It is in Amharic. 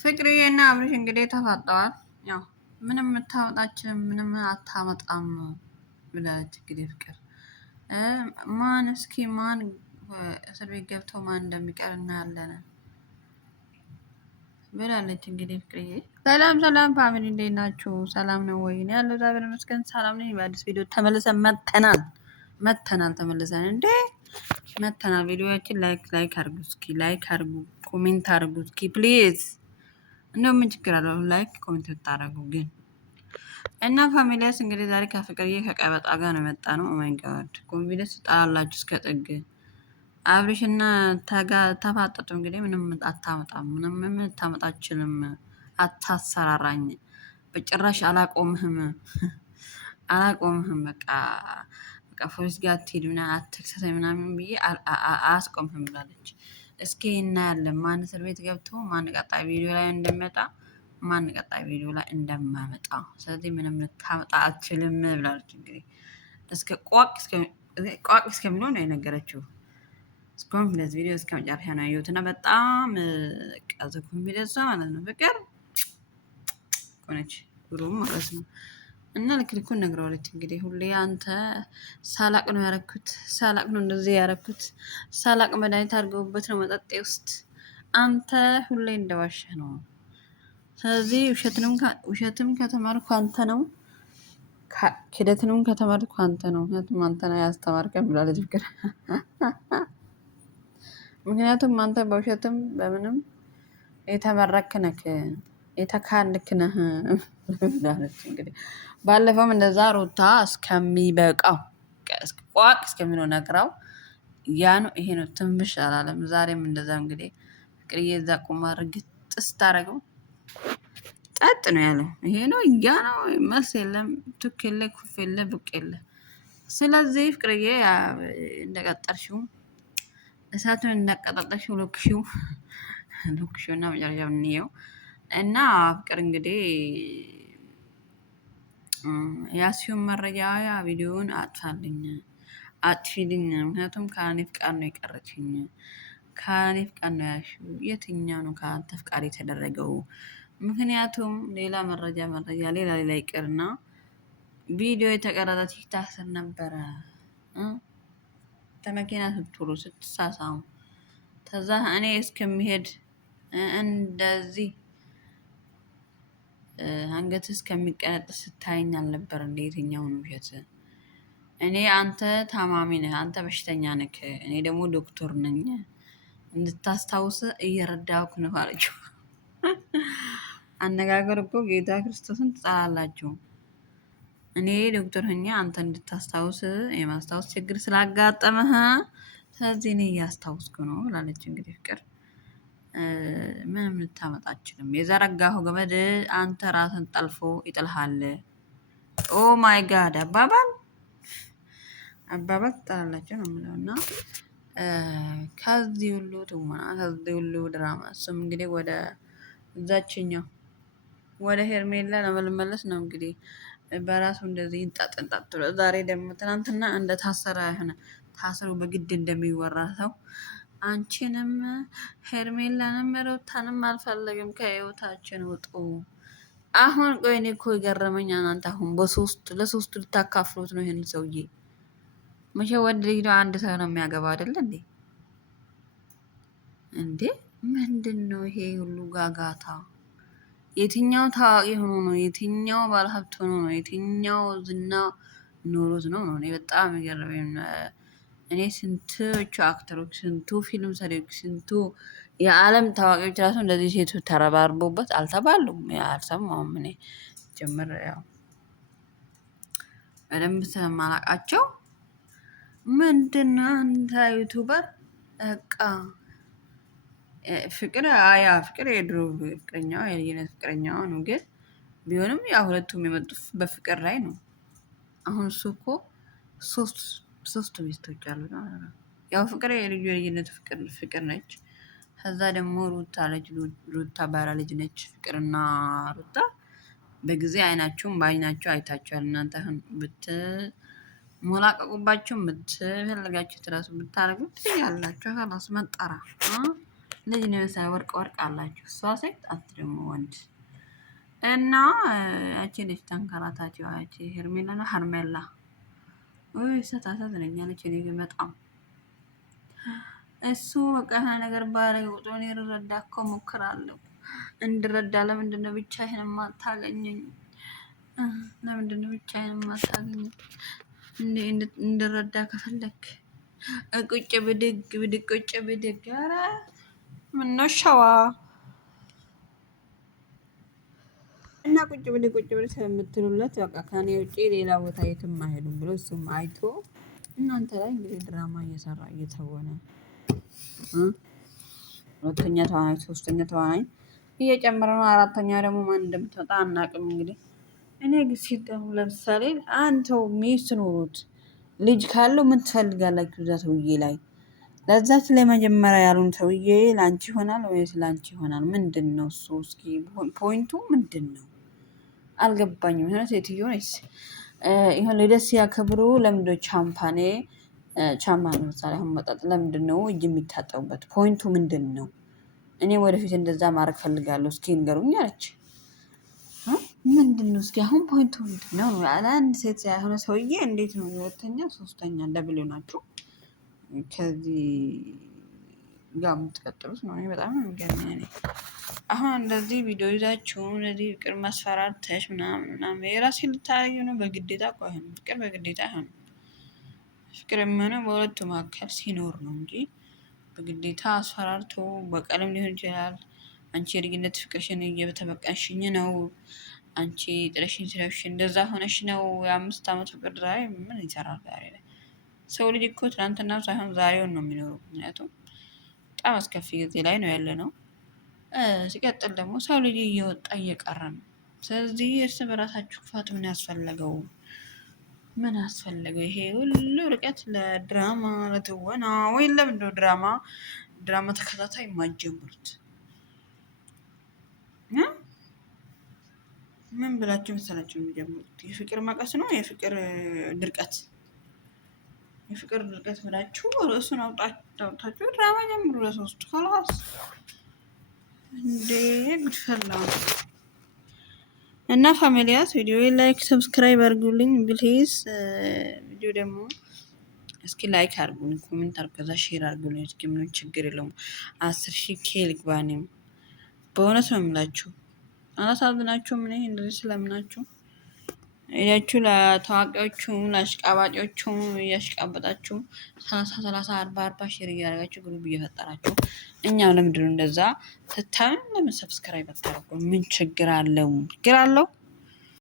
ፍቅርዬና አብርሽ እንግዲህ ተፋጠዋል። ያው ምንም የምታመጣችን ምንም አታመጣም ብላለች። እንግዲህ ፍቅር ማን እስኪ ማን እስር ቤት ገብቶ ማን እንደሚቀር እናያለን ብላለች። እንግዲህ ፍቅርዬ ሰላም ሰላም ፋሚሊ እንዴት ናችሁ? ሰላም ነው ወይ? እኔ ያለው እግዚአብሔር ይመስገን ሰላም ነኝ። በአዲስ ቪዲዮ ተመልሰን መተናል ተመልሰን መተናል። ቪዲዮዎችን ላይክ አድርጉ እስኪ ላይክ አድርጉ፣ ኮሜንት አድርጉ እስኪ ፕሊዝ። እንደው ምን ችግር አለው ላይክ ኮሜንት ብታደርጉ ግን። እና ፋሚሊያስ እንግዲህ ዛሬ ከፍቅርዬ ከቀበጣ ጋር ነው የመጣ ነው። ኦማይ ጋድ ኮንፊደንስ ጣላላችሁ እስከ ጥግ። አብርሽና ተፋጠጡ። እንግዲህ ምንም አታመጣም፣ ምንም ታመጣ አችልም። አታሰራራኝ በጭራሽ አላቆምህም። በቃ ፖሊስ ጋር አትሄድ ምናምን አትክሰሰኝ ምናምን ብዬ አያስቆምህም ብላለች። እስኪ እናያለን ማን እስር ቤት ገብቶ ማን ቀጣይ ቪዲዮ ላይ እንደመጣ ማን ቀጣይ ቪዲዮ ላይ እንደማመጣ። ስለዚህ ምንም ልታመጣ አትችልም ብላለች። እንግዲህ እስከ ቋቅ እስከሚለው ነው የነገረችው። ኮንፊደንስ ቪዲዮ እስከ መጨረሻ ነው ያየሁት እና በጣም ቀዘ ኮንፊደንስ ማለት ነው። ፍቅር ሆነች ጉሩም ማለት ነው። እና ልክልኩን ነግረዋለች። እንግዲህ ሁሌ አንተ ሳላቅ ነው ያረኩት፣ ሳላቅ ነው እንደዚህ ያረኩት፣ ሳላቅ መድኃኒት አድርገውበት ነው መጠጤ ውስጥ አንተ ሁሌ እንደዋሸህ ነው። ስለዚህ ውሸትም ከተማርኩ አንተ ነው፣ ክደትንም ከተማርኩ አንተ ነው። ምክንያቱም አንተ ነው ያስተማርከን ብላለች ፍቅር። ምክንያቱም አንተ በውሸትም በምንም የተመረክ ነክ የተካንክ ነህ ብላለች። እንግዲህ ባለፈውም እንደዛ ሩታ እስከሚበቃው ቋቅ እስከሚለው ነግራው ያ ነው ይሄ ነው ትንብሽ አላለም። ዛሬም እንደዛ እንግዲህ ፍቅርዬ እዛ ቁማር ግጥስ ታደርገው ጠጥ ነው ያለው። ይሄ ነው ያ ነው መልስ የለም። ቱክ የለ ኩፍ የለ ቡቅ የለ። ስለዚህ ፍቅርዬ እንደቀጠርሽው እሳቱን እንዳቀጣጠልሽው ሎክሽው እና መጨረሻው እንየው እና ፍቅር እንግዲህ ያሲውን መረጃ ቪዲዮውን አጥፊልኝ። ምክንያቱም ከእኔ ፍቃድ ነው የቀረችኝ። ከእኔ ፍቃድ ነው ያልሽው። የትኛው ነው ከአንተ ፍቃድ የተደረገው? ምክንያቱም ሌላ መረጃ ሌላ ይቅርና ቪዲዮ የተቀረጸ ቲክታክ ስር ነበረ። ተመኪና ስትውሉ ስትሳሳሙ ከዛ እኔ እስከሚሄድ እንደዚህ አንገት እስከሚቀነጥስ ስታይኝ አልነበር እንደ የትኛውን ውሸት? እኔ አንተ ታማሚ ነህ፣ አንተ በሽተኛ ነህ፣ እኔ ደግሞ ዶክተር ነኝ። እንድታስታውስ እየረዳሁህ ነው አለችው። አነጋገር እኮ ጌታ ክርስቶስን ትጠላላችሁ። እኔ ዶክተር ሆኜ አንተ እንድታስታውስ የማስታወስ ችግር ስላጋጠመህ ስለዚህ እኔ እያስታውስኩ ነው ብላለች። እንግዲህ ፍቅር ምንም ልታመጣ አችልም። የዘረጋሁ ገመድ አንተ ራስን ጠልፎ ይጥልሃል። ኦ ማይ ጋድ አባባል ትጠላላችሁ ነው የምለው። እና ከዚህ ሁሉ ትወና ከዚህ ሁሉ ድራማ እሱም እንግዲህ ወደ እዛችኛው ወደ ሄርሜላ ለመመለስ ነው እንግዲህ በራሱ እንደዚህ እንጣጥ ብሎ ዛሬ ደግሞ ትናንትና እንደታሰረ የሆነ ታስሮ በግድ እንደሚወራ ሰው አንቺንም ሄርሜላንም ሩታንም አልፈለግም ከህይወታችን ውጡ። አሁን ቆይ እኔ እኮ የገረመኝ እናንተ አሁን ለሶስቱ ልታካፍሉት ነው ይሄን ሰውዬ። መቼ ወንድ ልጅ ነው አንድ ሰው ነው የሚያገባው አይደለ እንዴ? እንዴ ምንድን ነው ይሄ ሁሉ ጋጋታ? የትኛው ታዋቂ ሆኖ ነው? የትኛው ባለሀብት ሆኖ ነው? የትኛው ዝና ኖሮት ነው? እኔ በጣም የገረመኝ እኔ ስንቶቹ አክተሮች፣ ስንቱ ፊልም ሰሪዎች፣ ስንቱ የዓለም ታዋቂዎች ራሱ እንደዚህ ሴቶች ተረባርቦበት አልተባሉም። አልሰማሁም እኔ ጀምር ያው በደንብ ስለማላቃቸው ምንድነው አንተ ዩቱበር በቃ ፍቅር የድሮ ፍቅረኛዋ የልጅነት ፍቅረኛዋ ነው። ግን ቢሆንም ያው ሁለቱም የመጡት በፍቅር ላይ ነው። አሁን እሱ እኮ ሶስቱ ሚስቶች አሉት ማለት ነው። ያው ፍቅር የልጅነት ፍቅር ነች። ከዛ ደግሞ ሩታ ባራ ልጅ ነች። ፍቅርና ሩታ በጊዜ በአይናቸው አይታችኋል። እናንተ ብትሞላቀቁባቸውም ብትፈልጋችሁ ትራሱ ብታደርጉት ያላችሁ ካላስ መጠራ ልጅ ነው የመሰለ ወርቅ አላችሁ። እሷ ሴት አት ደግሞ ወንድ እና ያቺ ልጅ ተንከራታችዋ ያቺ ሄርሜላ ነው ሀርሜላ ወይ ታሳዝነኛለች። እኔ ግን በጣም እሱ በቃ ነገር ባረገ ቁጥር እኔ ልረዳ እኮ ሞክራለሁ እንድረዳ። ለምንድን ነው ብቻዬን የማታገኘኝ? ለምንድን ነው ብቻዬን የማታገኘኝ? እንድረዳ ከፈለክ ቁጭ ብድግ ብድግ ቁጭ ብድግ። ኧረ ምነው ሸዋ እና ቁጭ ብድግ ቁጭ ብድግ ስለምትሉለት በቃ ከኔ ውጪ ሌላ ቦታ የትም አይሄዱም ብሎ እሱም አይቶ እናንተ ላይ እንግዲህ ድራማ እየሰራ እየተወነ ሁለተኛ ተዋናይ ሶስተኛ ተዋናይ እየጨመረ ነው። አራተኛ ደግሞ ማን እንደምትመጣ አናውቅም። እንግዲህ እኔ ግን ሲጠሙ ለምሳሌ አንድ ሰው ሚስት ኖሮት ልጅ ካለው ምን ትፈልጋላችሁ እዛ ሰውዬ ላይ? ለዛች ላይ መጀመሪያ ያሉን ሰውዬ ላንቺ ይሆናል ወይስ ላንቺ ይሆናል? ምንድን ነው እሱ? እስኪ ፖይንቱ ምንድን ነው አልገባኝም። ሆነ ሴትዮ ነች ይሁን ልደት ሲያከብሩ ለምንድነው ቻምፓኔ ለምሳሌ አሁን መጠጥ ለምንድን ነው እጅ የሚታጠቡበት? ፖይንቱ ምንድን ነው? እኔ ወደፊት እንደዛ ማድረግ ፈልጋለሁ እስኪ ንገሩኝ አለች። ምንድን ነው እስኪ አሁን ፖይንቱ ምንድን ነው? አንድ ሴት የሆነ ሰውዬ እንዴት ነው ሁለተኛ ሶስተኛ ደብል ናችሁ ከዚህ ጋር የምትቀጥሉት ነው? በጣም ነው የሚገርመኝ። አሁን እንደዚህ ቪዲዮ ይዛችሁ እንደዚህ ፍቅር ማስፈራርተሽ ምናምን የራሴ ልታረጊ ነው በግዴታ። ቆይ ፍቅር በግዴታ አይሆንም። ፍቅር የሚሆነው በሁለቱ መካከል ሲኖር ነው እንጂ በግዴታ አስፈራርቶ በቀልም ሊሆን ይችላል። አንቺ የልጅነት ፍቅርሽን እየተበቀልሽኝ ነው፣ አንቺ ጥለሽኝ ስለሽ እንደዛ ሆነሽ ነው። የ5 ዓመት ፍቅር ዛሬ ምን ይሰራል? ዛሬ ላይ ሰው ልጅ እኮ ትናንትና ሳይሆን ዛሬውን ነው የሚኖረው። ምክንያቱም በጣም አስከፊ ጊዜ ላይ ነው ያለ ነው። ሲቀጥል ደግሞ ሰው ልጅ እየወጣ እየቀረ ነው። ስለዚህ እርስ በራሳችሁ ክፋት ምን ያስፈለገው? ምን አስፈለገው ይሄ ሁሉ ርቀት? ለድራማ ለትወና ወይ ለምንድነው ድራማ ተከታታይ የማትጀምሩት? ምን ብላችሁ መሰላችሁ የሚጀምሩት? የፍቅር መቀስ ነው የፍቅር ድርቀት ብላችሁ ርዕሱን አውጣችሁ ድራማ ጀምሩ። ለሶስት ከላስ እንዴ ጉድፈላ እና ፋሚሊያት ቪዲዮ ላይክ ሰብስክራይብ አድርጉልኝ ፕሊዝ። ቪዲዮ ደግሞ እስኪ ላይክ አድርጉልኝ፣ ኮሜንት አድርጉ፣ ከዛ ሼር አድርጉልኝ። እስኪ ምንም ችግር የለውም። 10,000 ኬ ልግባኔም በእውነት ነው የምላችሁ። አላሳዝናችሁም? እኔ እንደዚህ ስለምናችሁ ሄዳችሁ ለታዋቂዎቹ ለአሽቃባጮቹ እያሽቃበጣችሁ 30 40 ሼር እያደረጋችሁ ግሩፕ እየፈጠራችሁ እኛም ለምንድነው እንደዛ ስታዩን ለምን ሰብስክራይብ አታደርጉ? ምን ችግር አለው?